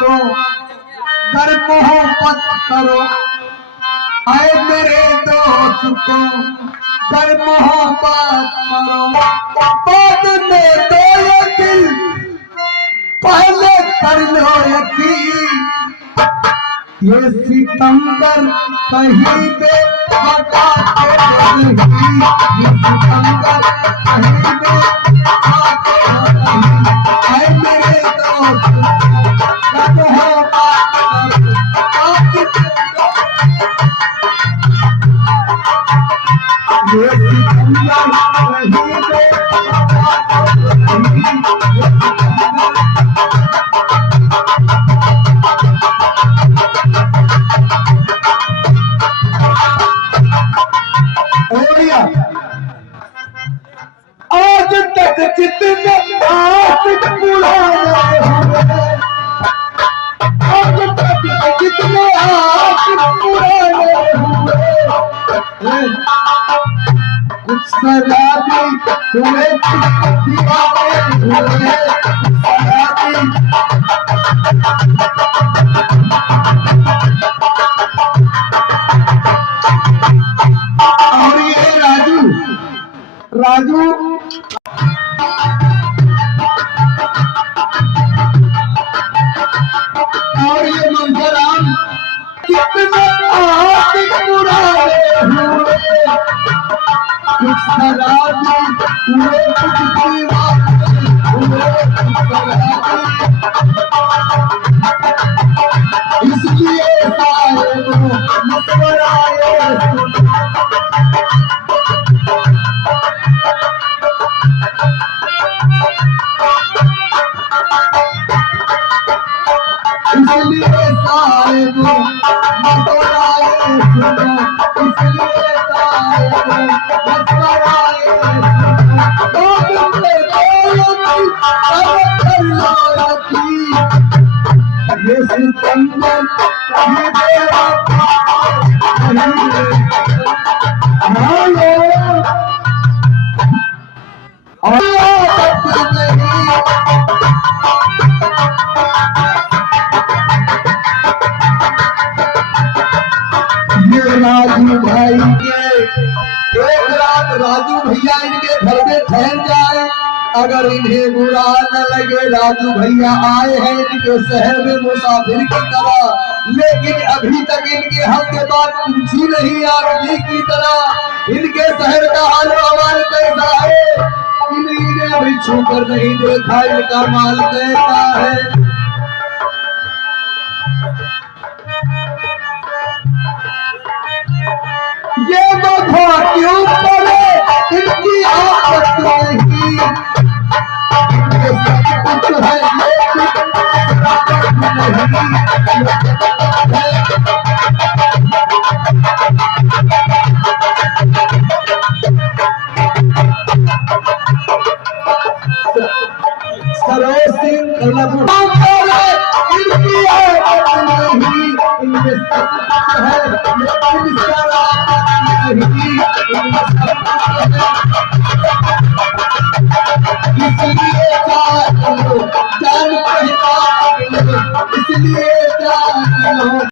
तो कर मोहब्बत करो, आए मेरे दोस्त को कर मोहब्बत करो। बाद में दो ये दिल पहले कर लो यकीन, ये सितंबर कहीं पे बताते नहीं, ये सितंबर कहीं पे बताते नहीं। आए मेरे दोस्त कर मोहब्बत करो, ये सितंबर कहीं पे बताते नहीं। आज तक जितने आशिक पुराने हुए, आज तक जितने आशिक पुराने हुए, कुछ शराबी हुए, कुछ दीवाने हुए, शराबी और ये राजू और ये मंजराम कितने आशिक पुराने हुए, कुछ शराबी हुए, कुछ दीवाने हुए, इसलिए सारे को मुस्कुराए इसलिए सारे को मुस्कुराए सुनो, इसलिए सारे को मुस्कुराए सुनो। तो तुमने ये सितंबर ये तेरा राजू भाई के एक रात राजू भैया इनके घर में ठहर जाए, अगर इन्हें बुरा न लगे राजू भैया आए हैं इनके शहर में मुसाफिर की तरह, लेकिन अभी तक इनके हल के बाद पूछी नहीं आदमी की तरह इनके शहर का हाल हमारे कैसा है, इन्हें अभी छूकर नहीं देखा इनका माल कैसा है। ये बधा क्यों पड़े इनकी आदत नहीं, ये सब कुछ है सरोज सिंह इनकी आदत नहीं, इनमें सब कुछ है लेकिन शराब नहीं, इसलिए जान पहचान लो, इसलिए जान लो